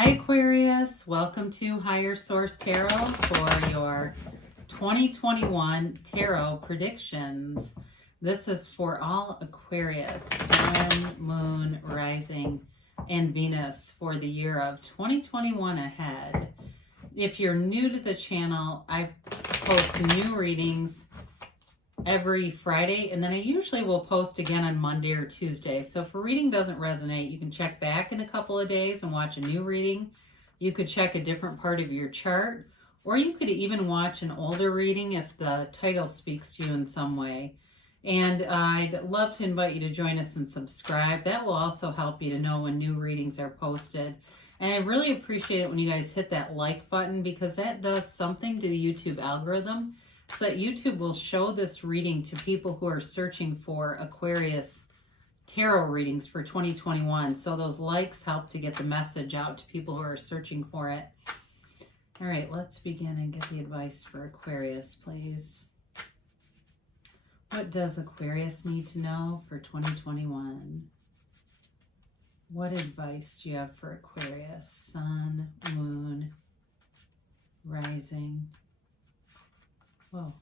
Hi Aquarius, welcome to Higher Source Tarot for your 2021 tarot predictions. This is for all Aquarius, Sun, Moon, Rising, and Venus for the year of 2021 ahead. If you're new to the channel, I post new readings every Friday, and then I usually will post again on Monday or Tuesday. So if a reading doesn't resonate, you can check back in a couple of days and watch a new reading. You could check a different part of your chart, or you could even watch an older reading if the title speaks to you in some way. And I'd love to invite you to join us and subscribe. That will also help you to know when new readings are posted. And I really appreciate it when you guys hit that like button, because that does something to the YouTube algorithm, so that YouTube will show this reading to people who are searching for Aquarius tarot readings for 2021. So those likes help to get the message out to people who are searching for it. All right, let's begin and get the advice for Aquarius, please. What does Aquarius need to know for 2021? What advice do you have for Aquarius? Sun, Moon, Rising. Whoa,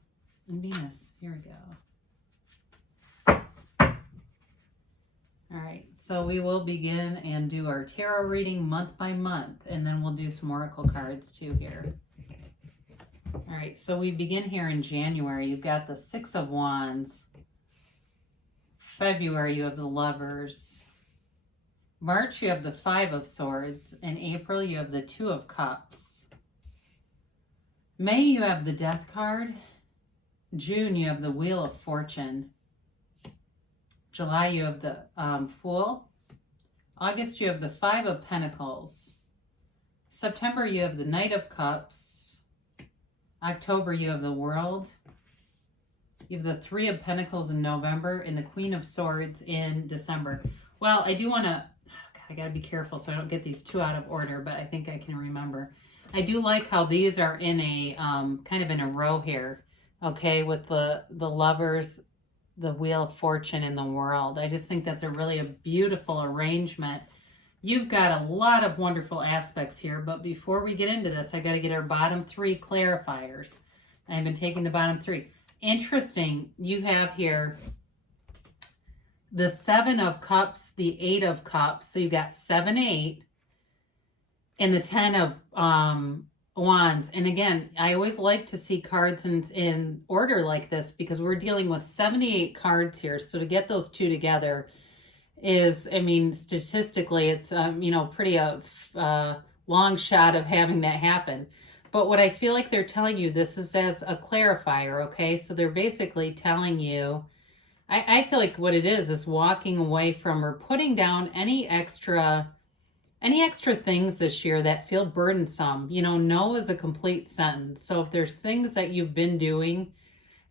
and Venus. Here we go. All right, so we will begin and do our tarot reading month by month, and then we'll do some oracle cards too here. All right, so we begin here in January. You've got the Six of Wands. February, you have the Lovers. March, you have the Five of Swords. In April, you have the Two of Cups. May, you have the Death card. June, you have the Wheel of Fortune. July, you have the Fool. August, you have the Five of Pentacles. September, you have the Knight of Cups. October, you have the World. You have the Three of Pentacles in November and the Queen of Swords in December. Well, I do want to, I got to be careful so I don't get these two out of order, but I think I can remember. I do like how these are in a kind of in a row here, okay, with the Lovers, the Wheel of Fortune, and the World. I just think that's a beautiful arrangement. You've got a lot of wonderful aspects here, but before we get into this, I got to get our bottom three clarifiers. I've been taking the bottom three. Interesting, you have here the Seven of Cups, the Eight of Cups, so you've got 7, 8, and the 10 of Wands. And again, I always like to see cards in order like this, because we're dealing with 78 cards here. So to get those two together is, I mean, statistically, it's, pretty long shot of having that happen. But what I feel like they're telling you, this is as a clarifier, okay? So they're basically telling you, I feel like what it is walking away from or putting down any extra things this year that feel burdensome. No is a complete sentence. So if there's things that you've been doing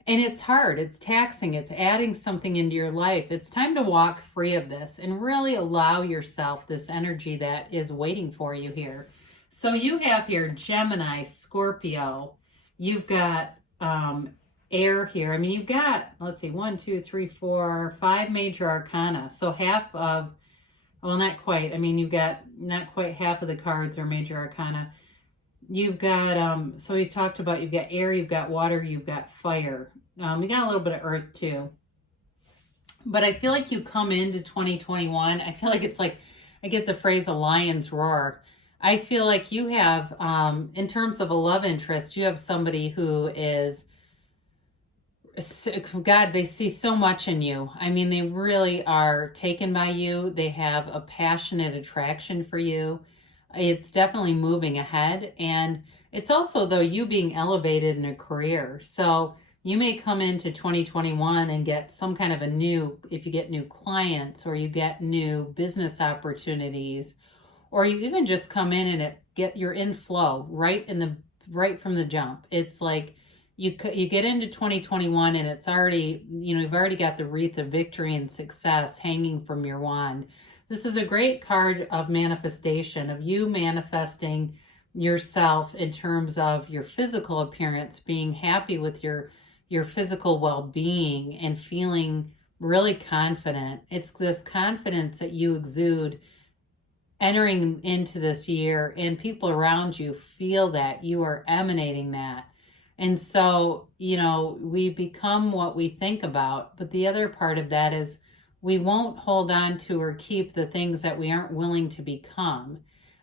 and it's hard, it's taxing, it's adding something into your life, it's time to walk free of this and really allow yourself this energy that is waiting for you here. So you have here Gemini, Scorpio. You've got air here. I mean, you've got, let's see, 1, 2, 3, 4, 5 major arcana. So half of, well, not quite. I mean, you've got not quite half of the cards are major arcana. You've got, so he's talked about, you've got air, you've got water, you've got fire. You got a little bit of earth too. But I feel like you come into 2021, I feel like it's like, I get the phrase a lion's roar. I feel like you have, in terms of a love interest, you have somebody who is, God, they see so much in you. I mean, they really are taken by you. They have a passionate attraction for you. It's definitely moving ahead. And it's also, though, you being elevated in a career. So you may come into 2021 and get some kind of if you get new clients or you get new business opportunities, or you even just come in and get your inflow right from the jump. It's like, you get into 2021 and it's already, you've already got the wreath of victory and success hanging from your wand. This is a great card of manifestation, of you manifesting yourself in terms of your physical appearance, being happy with your physical well-being and feeling really confident. It's this confidence that you exude entering into this year, and people around you feel that you are emanating that. And so, we become what we think about. But the other part of that is we won't hold on to or keep the things that we aren't willing to become.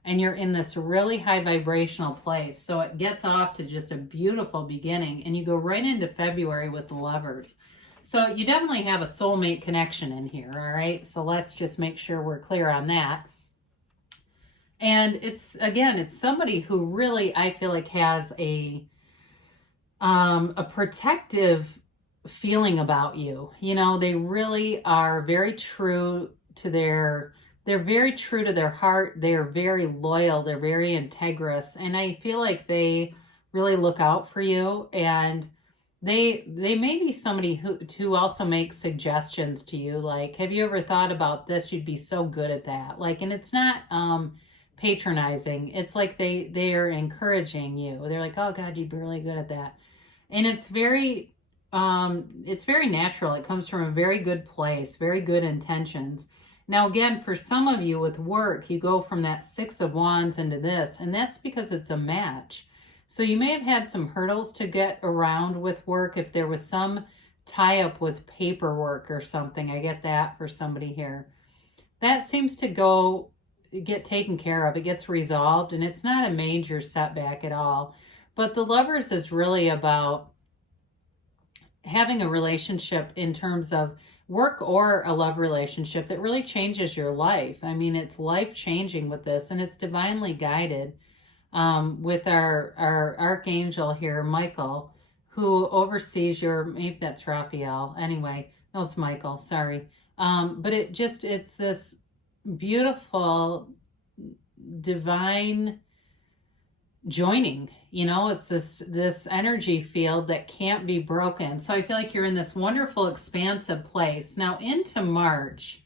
And you're in this really high vibrational place. So it gets off to just a beautiful beginning. And you go right into February with the Lovers. So you definitely have a soulmate connection in here, all right? So let's just make sure we're clear on that. And it's somebody who really, I feel like, has a protective feeling about you. They really are very true to they're very true to their heart. They're very loyal. They're very integrous. And I feel like they really look out for you. And they may be somebody who also makes suggestions to you. Like, have you ever thought about this? You'd be so good at that. Like, and it's not patronizing. It's like they are encouraging you. They're like, oh God, you'd be really good at that. And it's very natural. It comes from a very good place, very good intentions. Now, again, for some of you with work, you go from that 6 of Wands into this, and that's because it's a match. So you may have had some hurdles to get around with work if there was some tie-up with paperwork or something. I get that for somebody here. That seems to get taken care of. It gets resolved, and it's not a major setback at all. But the Lovers is really about having a relationship in terms of work or a love relationship that really changes your life. I mean, it's life-changing with this, and it's divinely guided with our archangel here, Michael, who oversees maybe that's Raphael. Anyway, no, it's Michael, sorry. But it's this beautiful divine joining. It's this energy field that can't be broken. So I feel like you're in this wonderful expansive place. Now into March,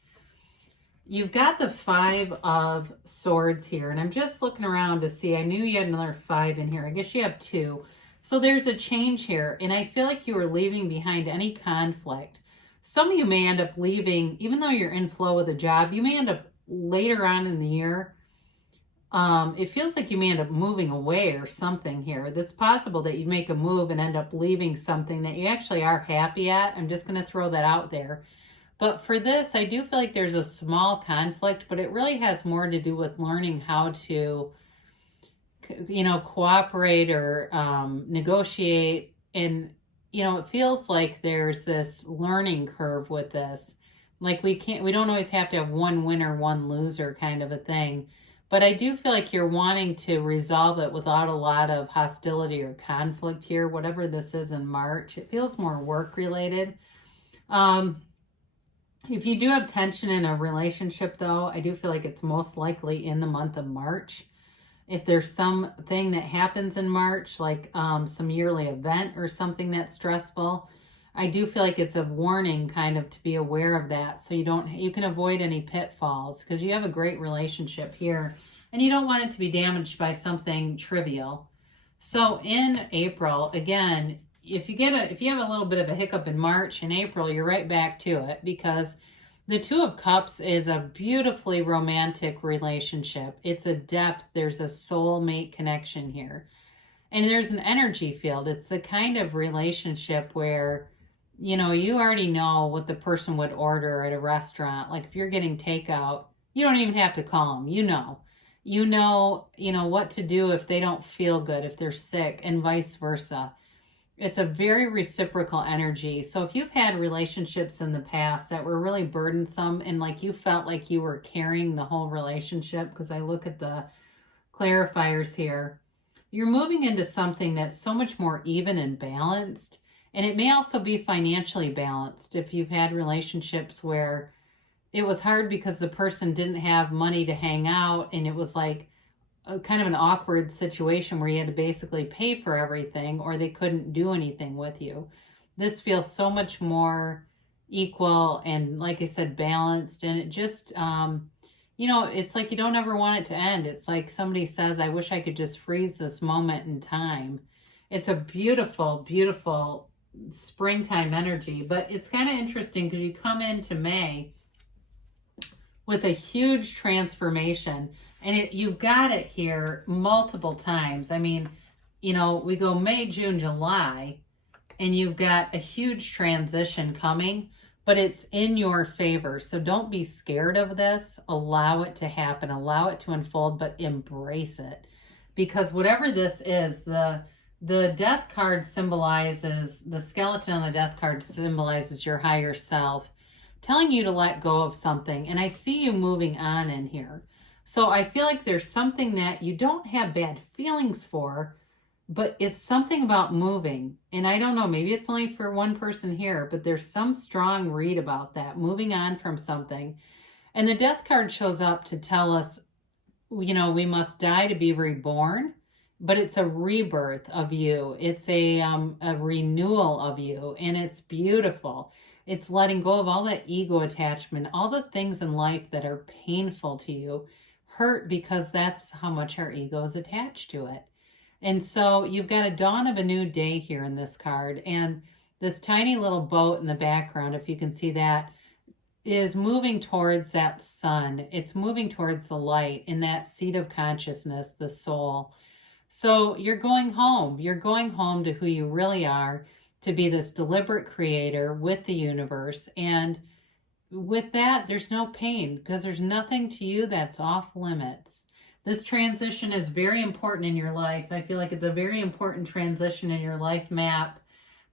you've got the 5 of Swords here, and I'm just looking around to see. I knew you had another 5 in here. I guess you have 2. So there's a change here, and I feel like you are leaving behind any conflict. Some of you may end up leaving, even though you're in flow with a job, you may end up later on in the year. It feels like you may end up moving away or something here. It's possible that you'd make a move and end up leaving something that you actually are happy at. I'm just going to throw that out there. But for this, I do feel like there's a small conflict, but it really has more to do with learning how to, cooperate or negotiate. And, it feels like there's this learning curve with this. Like we don't always have to have one winner, one loser kind of a thing. But I do feel like you're wanting to resolve it without a lot of hostility or conflict here, whatever this is in March. It feels more work related. If you do have tension in a relationship, though, I do feel like it's most likely in the month of March. If there's something that happens in March, like some yearly event or something that's stressful, I do feel like it's a warning kind of to be aware of that, so you can avoid any pitfalls, because you have a great relationship here and you don't want it to be damaged by something trivial. So in April, again, if you have a little bit of a hiccup in March, in April you're right back to it, because the 2 of Cups is a beautifully romantic relationship. It's a depth. There's a soulmate connection here. And there's an energy field. It's the kind of relationship where, you already know what the person would order at a restaurant. Like if you're getting takeout, you don't even have to call them. You know what to do if they don't feel good, if they're sick, and vice versa. It's a very reciprocal energy. So if you've had relationships in the past that were really burdensome and like you felt like you were carrying the whole relationship, because I look at the clarifiers here, you're moving into something that's so much more even and balanced. And it may also be financially balanced if you've had relationships where it was hard because the person didn't have money to hang out, and it was like kind of an awkward situation where you had to basically pay for everything, or they couldn't do anything with you. This feels so much more equal and, like I said, balanced. And it just, it's like you don't ever want it to end. It's like somebody says, I wish I could just freeze this moment in time. It's a beautiful, beautiful springtime energy. But it's kind of interesting because you come into May with a huge transformation. And you've got it here multiple times. I mean, you know, we go May, June, July, and you've got a huge transition coming, but it's in your favor. So don't be scared of this. Allow it to happen. Allow it to unfold, but embrace it. Because whatever this is, the death card symbolizes, the skeleton on the death card symbolizes your higher self, telling you to let go of something. And I see you moving on in here. So I feel like there's something that you don't have bad feelings for, but it's something about moving. And I don't know, maybe it's only for one person here, but there's some strong read about that, moving on from something. And the death card shows up to tell us, you know, we must die to be reborn, but it's a rebirth of you. It's a renewal of you, and it's beautiful. It's letting go of all that ego attachment, all the things in life that are painful to you, hurt because that's how much our ego is attached to it. And so you've got a dawn of a new day here in this card. And this tiny little boat in the background, if you can see that, is moving towards that sun. It's moving towards the light in that seat of consciousness, the soul. So you're going home. You're going home to who you really are, to be this deliberate creator with the universe. And with that, there's no pain because there's nothing to you that's off limits. This transition is very important in your life. I feel like it's a very important transition in your life map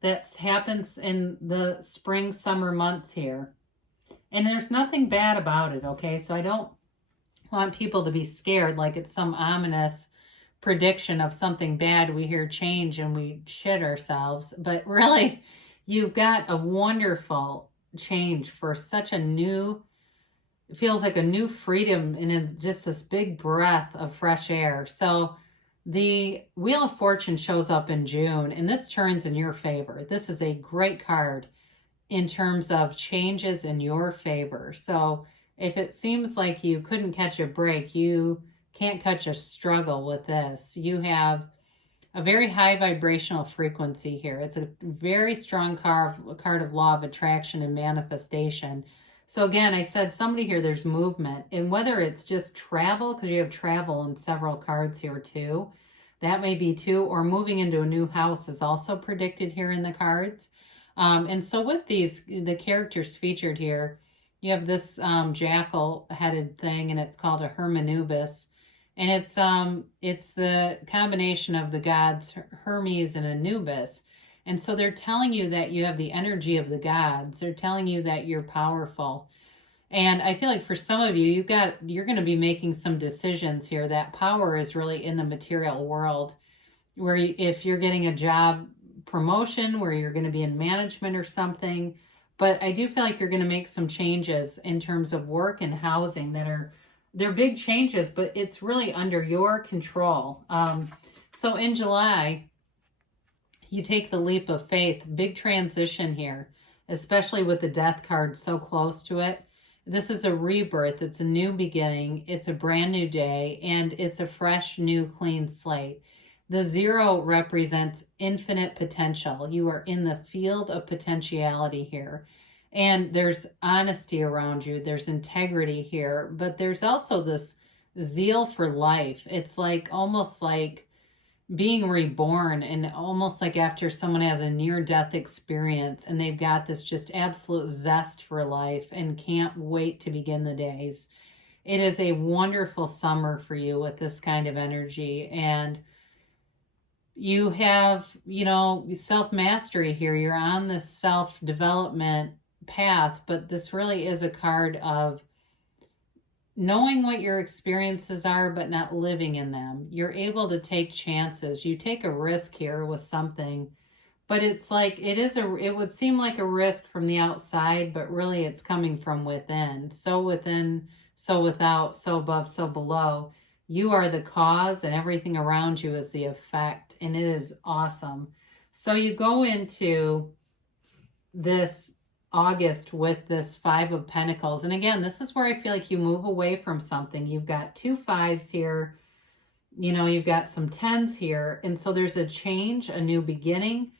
that happens in the spring, summer months here. And there's nothing bad about it, okay? So I don't want people to be scared like it's some ominous prediction of something bad. We hear change and we shit ourselves. But really, you've got a wonderful change for such a new, it feels like a new freedom and just this big breath of fresh air. So the Wheel of Fortune shows up in June, and this turns in your favor. This is a great card in terms of changes in your favor. So if it seems like you couldn't catch a break, you can't catch a struggle with this. You have a very high vibrational frequency here. It's a very strong card of law of attraction and manifestation. So again, I said somebody here, there's movement. And whether it's just travel, because you have travel in several cards here too, that may be too, or moving into a new house is also predicted here in the cards. And so with these, the characters featured here, you have this jackal-headed thing, and it's called a Hermanubis. And it's the combination of the gods Hermes and Anubis. And so they're telling you that you have the energy of the gods. They're telling you that you're powerful. And I feel like for some of you, you're going to be making some decisions here. That power is really in the material world, where if you're getting a job promotion, where you're going to be in management or something. But I do feel like you're going to make some changes in terms of work and housing they're big changes, but it's really under your control. So in July, you take the leap of faith, big transition here, especially with the death card so close to it. This is a rebirth. It's a new beginning. It's a brand new day, and it's a fresh, new, clean slate. The 0 represents infinite potential. You are in the field of potentiality here. And there's honesty around you. There's integrity here. But there's also this zeal for life. It's like almost like being reborn, and almost like after someone has a near-death experience and they've got this just absolute zest for life and can't wait to begin the days. It is a wonderful summer for you with this kind of energy. And you have, self-mastery here. You're on this self-development path, but this really is a card of knowing what your experiences are, but not living in them. You're able to take chances. You take a risk here with something, but it's like, it would seem like a risk from the outside, but really it's coming from within. So within, so without, so above, so below. You are the cause, and everything around you is the effect, and it is awesome. So you go into this August with this 5 of Pentacles. And again, this is where I feel like you move away from something. You've got 2 5s here. You've got some 10s here. And so there's a change, a new beginning.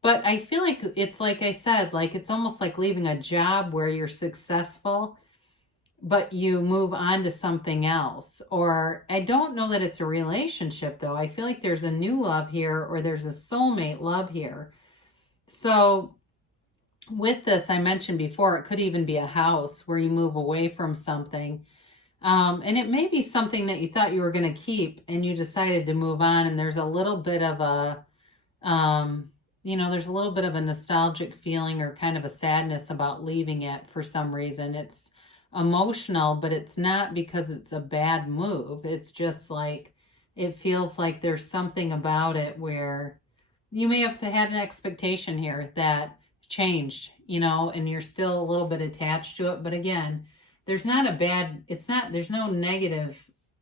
But I feel like it's like I said, like it's almost like leaving a job where you're successful, but you move on to something else. Or I don't know that it's a relationship though. I feel like there's a new love here, or there's a soulmate love here. So with this, I mentioned before, it could even be a house where you move away from something. And it may be something that you thought you were going to keep and you decided to move on. And there's a little bit of a, there's a little bit of a nostalgic feeling or kind of a sadness about leaving it for some reason. It's emotional, but it's not because it's a bad move. It's just like, it feels like there's something about it where you may have had an expectation here that changed, and you're still a little bit attached to it. But again, there's no negative,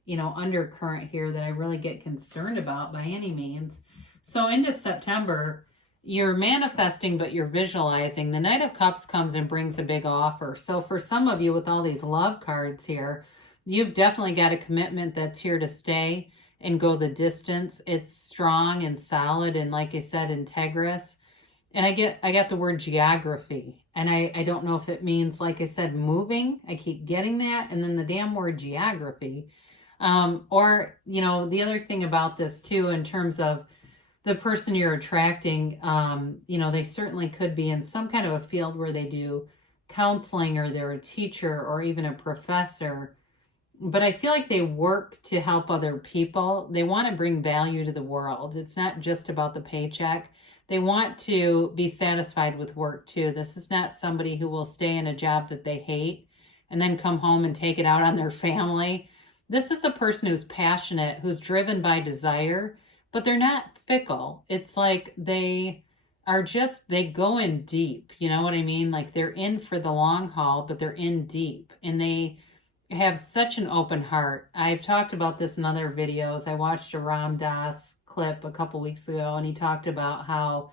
undercurrent here that I really get concerned about by any means. So into September, you're manifesting, but you're visualizing. The Knight of Cups comes and brings a big offer. So for some of you with all these love cards here, you've definitely got a commitment that's here to stay and go the distance. It's strong and solid, and like I said, integrous. And I got the word geography, and I don't know if it means, like I said, moving. I keep getting that, and then the damn word geography. Or the other thing about this too, in terms of the person you're attracting, they certainly could be in some kind of a field where they do counseling, or they're a teacher, or even a professor. But I feel like they work to help other people. They want to bring value to the world. It's not just about the paycheck. They want to be satisfied with work too. This is not somebody who will stay in a job that they hate and then come home and take it out on their family. This is a person who's passionate, who's driven by desire, but they're not fickle. It's like they go in deep. You know what I mean? Like they're in for the long haul, but they're in deep, and they have such an open heart. I've talked about this in other videos. I watched a Ram Dass clip a couple weeks ago, and he talked about how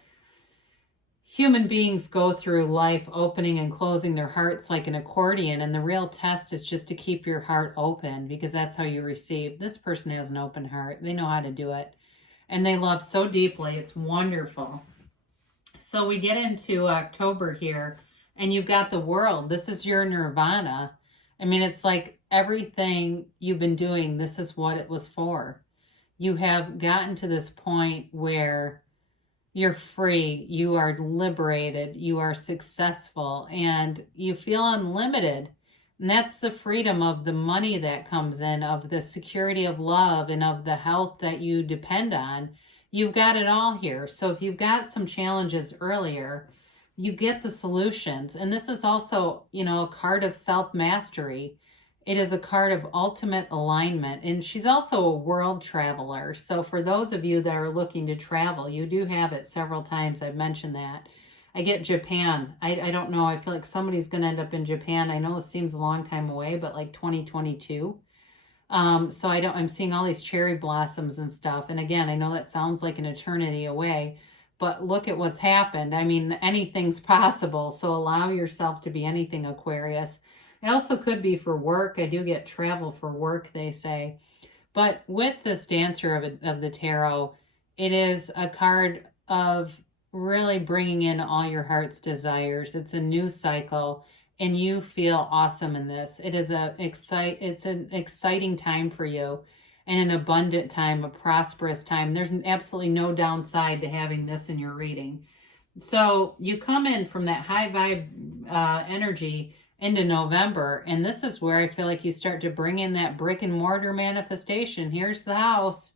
human beings go through life opening and closing their hearts like an accordion, and the real test is just to keep your heart open, because that's how you receive. This person has an open heart. They know how to do it, and they love so deeply. It's wonderful. So we get into October here, and you've got the World. This is your nirvana. I mean, it's like everything you've been doing, this is what it was for. You have gotten to this point where you're free, you are liberated, you are successful, and you feel unlimited. And that's the freedom of the money that comes in, of the security of love, and of the health that you depend on. You've got it all here. So if you've got some challenges earlier, you get the solutions. And this is also, a card of self-mastery. It is a card of ultimate alignment. And she's also a world traveler. So for those of you that are looking to travel, you do have it several times. I've mentioned that. I get Japan. I don't know. I feel like somebody's going to end up in Japan. I know it seems a long time away, but like 2022. So I'm seeing all these cherry blossoms and stuff. And again, I know that sounds like an eternity away, but look at what's happened. I mean, anything's possible. So allow yourself to be anything, Aquarius. It also could be for work. I do get travel for work, they say. But with this Dancer of the Tarot, it is a card of really bringing in all your heart's desires. It's a new cycle, and you feel awesome in this. It's an exciting time for you, and an abundant time, a prosperous time. There's absolutely no downside to having this in your reading. So you come in from that high vibe energy into November, and this is where I feel like you start to bring in that brick and mortar manifestation. Here's the house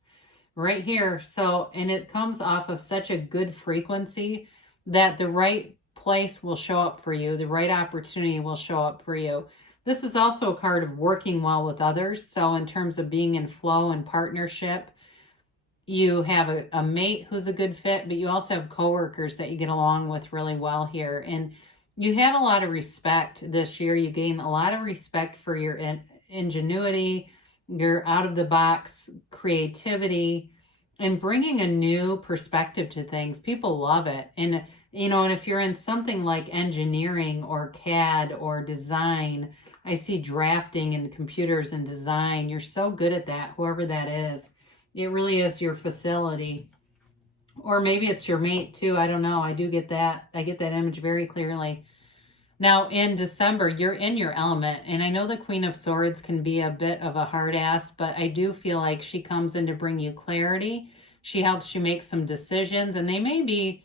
right here. So, and it comes off of such a good frequency that the right place will show up for you. The right opportunity will show up for you. This is also a card of working well with others. So in terms of being in flow and partnership, you have a mate who's a good fit, but you also have coworkers that you get along with really well here. And you have a lot of respect this year. You gain a lot of respect for your ingenuity, your out-of-the-box creativity, and bringing a new perspective to things. People love it. And, and if you're in something like engineering or CAD or design, I see drafting and computers and design. You're so good at that, whoever that is. It really is your facility. Or maybe it's your mate too. I don't know. I do get that. I get that image very clearly. Now in December, you're in your element, and I know the Queen of Swords can be a bit of a hard ass, but I do feel like she comes in to bring you clarity. She helps you make some decisions, and they may be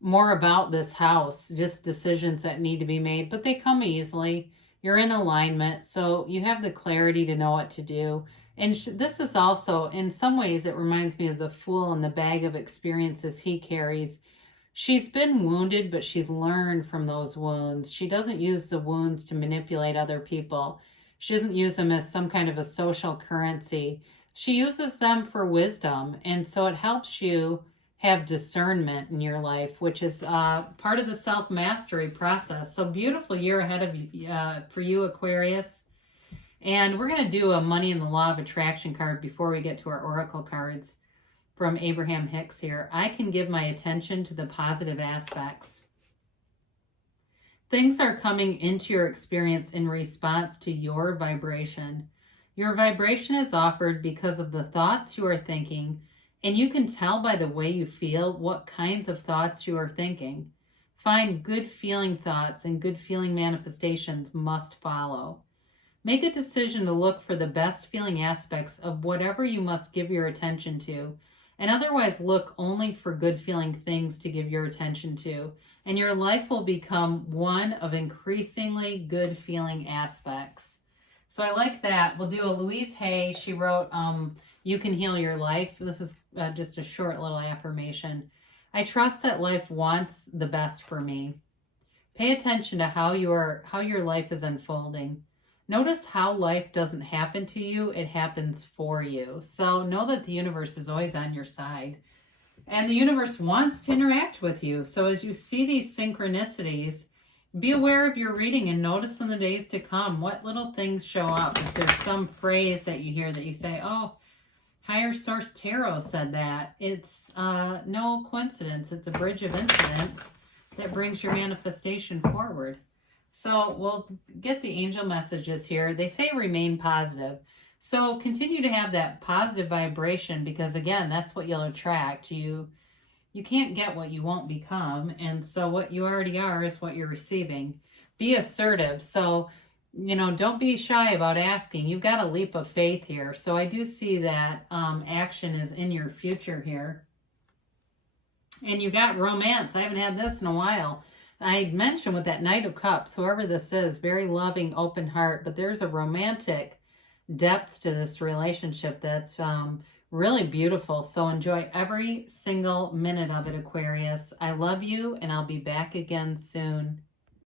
more about this house, just decisions that need to be made, but they come easily. You're in alignment, so you have the clarity to know what to do. And this is also, in some ways, it reminds me of the Fool and the bag of experiences he carries. She's been wounded, but she's learned from those wounds. She doesn't use the wounds to manipulate other people. She doesn't use them as some kind of a social currency. She uses them for wisdom. And so it helps you have discernment in your life, which is part of the self-mastery process. So beautiful year ahead of you, for you, Aquarius. And we're going to do a Money in the Law of Attraction card before we get to our Oracle cards from Abraham Hicks here. I can give my attention to the positive aspects. Things are coming into your experience in response to your vibration. Your vibration is offered because of the thoughts you are thinking, and you can tell by the way you feel what kinds of thoughts you are thinking. Find good feeling thoughts, and good feeling manifestations must follow. Make a decision to look for the best feeling aspects of whatever you must give your attention to, and otherwise look only for good feeling things to give your attention to, and your life will become one of increasingly good feeling aspects. So I like that. We'll do a Louise Hay. She wrote, You Can Heal Your Life. This is just a short little affirmation. I trust that life wants the best for me. Pay attention to how your life is unfolding. Notice how life doesn't happen to you, it happens for you. So know that the universe is always on your side. And the universe wants to interact with you. So as you see these synchronicities, be aware of your reading and notice in the days to come what little things show up. If there's some phrase that you hear that you say, oh, Higher Source Tarot said that, it's no coincidence. It's a bridge of incidents that brings your manifestation forward. So we'll get the angel messages here. They say remain positive. So continue to have that positive vibration, because again, that's what you'll attract. You can't get what you won't become. And so what you already are is what you're receiving. Be assertive. So, don't be shy about asking. You've got a leap of faith here. So I do see that action is in your future here. And you got romance. I haven't had this in a while. I mentioned with that Knight of Cups, whoever this is, very loving, open heart, but there's a romantic depth to this relationship that's really beautiful. So enjoy every single minute of it, Aquarius. I love you, and I'll be back again soon.